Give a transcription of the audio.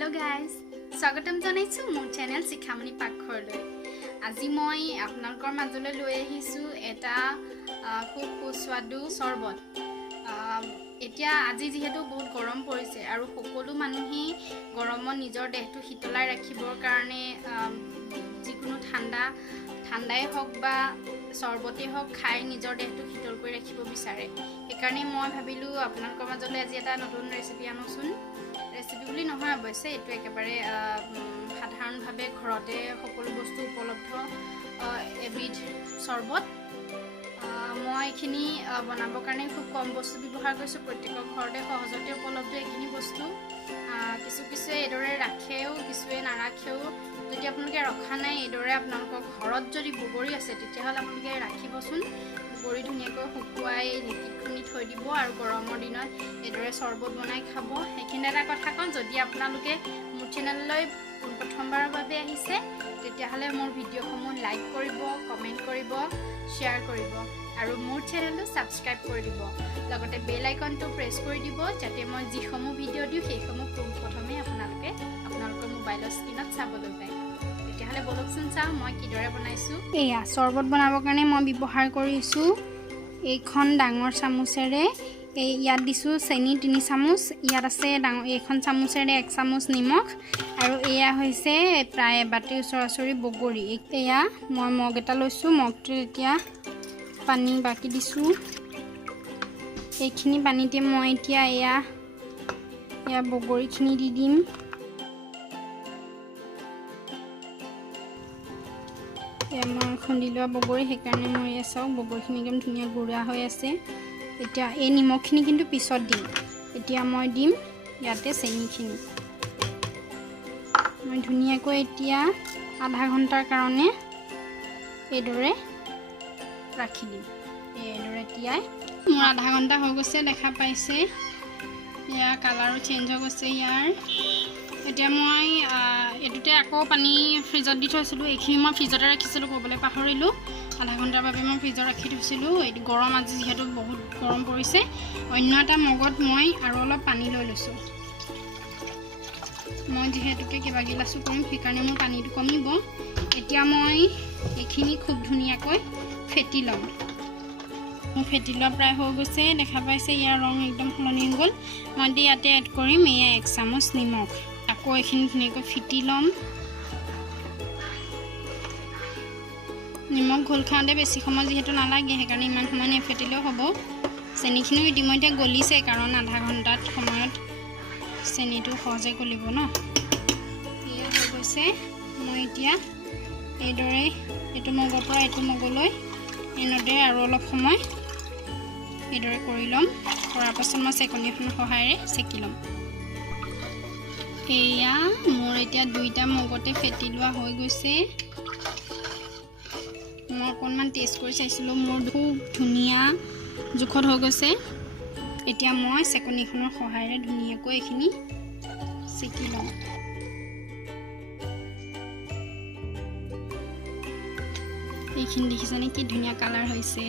hello guys स्वागतम जनाइछु मोर channel शिखामणि पाकघरলৈ আজি মই আপোনালোকৰ মাজলৈ লৈ আহিছো এটা খুব সুস্বাদু শৰবত এতিয়া আজি যেহেতু বহুত গৰম পৰিছে আৰু সকলো মানুহে গৰমত নিজৰ দেহটো শীতলাই ৰাখিবৰ কাৰণে যিকোনো ঠাণ্ডাই হওক বা শৰবতে হওক খাই নিজৰ দেহটো শীতল কৰি ৰাখিব বিচাৰে সেইকাৰণে মই ভাবিলো আপোনালোকৰ মাজলৈ আজি এটা নতুন ৰেচিপি আনোচোন ৰেচিপি বুলি নহয় অৱশ্যে এটো একেবাৰে সাধাৰণভাৱে ঘৰতে সকলো বস্তু উপলব্ধ এবিধ শৰবত মই এখিনি বনাবৰ কাৰণে খুব কম বস্তু ব্যৱহাৰ কৰিছো প্ৰত্যেকৰ ঘৰতে সহজতে উপলব্ধ এখিনি বস্তু কিছু এদৰে ৰাখেও কিছুৱে নাৰাখেও যদি আপোনালোকে ৰখা নাই এদৰে আপোনালোকৰ ঘৰত যদি বগৰী আছে তেতিয়াহ'লে আপোনালোকে ৰাখিবচোন বগৰী ধুনীয়াকৈ শুকুৱাই ঢেঁকীত খুন্দি থৈ দিব আৰু গৰমৰ দিনত এদৰে শৰবত বনাই খাব সেইখিনি এটা কথা কওঁ যদি আপোনালোকে মোৰ চেনেললৈ প্ৰথমবাৰৰ বাবে আহিছে তেতিয়াহ'লে মোৰ ভিডিঅ'সমূহ লাইক কৰিব কমেণ্ট কৰিব শ্বেয়াৰ কৰিব আৰু মোৰ চেনেলটো সাবস্ক্ৰাইব কৰি দিব লগতে বেল আইকনটো প্ৰেছ কৰি দিব যাতে মই যিসমূহ ভিডিঅ' দিওঁ সেইসমূহ প্ৰথমে আপোনালোকৰ মোবাইলৰ স্ক্ৰীনত চাবলৈ পায় তেতিয়াহ'লে বলকচোন চাওঁ মই কিদৰে বনাইছোঁ এয়া শৰবত বনাবৰ কাৰণে মই ব্যৱহাৰ কৰিছোঁ এইখন ডাঙৰ চামুচেৰে ইয়াত দিছোঁ চেনি 3 চামুচ ইয়াত আছে এইখন চামুচেৰে 1 চামুচ নিমখ আৰু এয়া হৈছে প্ৰায় বাটি ওচৰা-ওচৰি বগৰী এয়া মই মগ এটা লৈছোঁ মগটো এতিয়া পানী বাকি দিছোঁ এইখিনি পানীতে মই এতিয়া এয়া বগৰীখিনি দি দিম মই খুন্দি লোৱা বগৰী সেইকাৰণে মই চাওক বগৰীখিনি একদম ধুনীয়া গুড়া হৈ আছে এতিয়া এই নিমখখিনি কিন্তু পিছত দিম এতিয়া মই দিম ইয়াতে চেনিখিনি মই ধুনীয়াকৈ এতিয়া আধা ঘণ্টাৰ কাৰণে এইদৰে ৰাখি দিম এইদৰে তিয়াই মোৰ আধা ঘণ্টা হৈ গৈছে দেখা পাইছে ইয়াৰ কালাৰো চেঞ্জ হৈ গৈছে ইয়াৰ এতিয়া মই এটোতে আকৌ পানী ফ্ৰিজত দি থৈছিলোঁ এইখিনি মই ফ্ৰিজতে ৰাখিছিলোঁ ক'বলৈ পাহৰিলোঁ আধা ঘণ্টাৰ বাবে মই ফ্ৰিজত ৰাখি থৈছিলোঁ এই গৰম আজি যিহেতু বহুত গৰম পৰিছে অন্য এটা মগত মই আৰু অলপ পানী লৈ লৈছোঁ মই যিহেতুকে কিবা গিলাচো কৰিম সেইকাৰণে মোৰ পানীটো কমিব এতিয়া মই এইখিনি খুব ধুনীয়াকৈ ফেটি ল'ম মোৰ ফেটি লোৱা প্ৰায় হৈ গৈছে দেখা পাইছে ইয়াৰ ৰং একদম সলনি হৈ গ'ল মই ইয়াতে এড কৰিম এয়া 1 চামুচ নিমখ আকৌ এইখিনি ধুনীয়াকৈ ফিটি ল'ম নিমখ ঘোল খাওঁতে বেছি সময় যিহেতু নালাগে সেইকাৰণে ইমান সময় নেফেটিলেও হ'ব চেনিখিনিও ইতিমধ্যে গলিছে কাৰণ আধা ঘণ্টাত সময়ত চেনিটো সহজে গলিব ন এয়া হৈ গৈছে মই এতিয়া এইদৰে এইটো মগৰ পৰা এইটো মগলৈ এনেদৰে আৰু অলপ সময় এইদৰে কৰি ল'ম কৰাৰ পাছত মই চেকনি এখনৰ সহায়েৰে চেকি ল'ম এয়া মোৰ এতিয়া দুইটা মগতে ফেটি লোৱা হৈ গৈছে মই অকণমান টেষ্ট কৰি চাইছিলোঁ মোৰ খুব ধুনীয়া জোখত হৈ গৈছে এতিয়া মই চেকনিখনৰ সহায়েৰে ধুনীয়াকৈ এইখিনি চেকি ল'ম এইখিনি দেখিছেনে কি ধুনীয়া কালাৰ হৈছে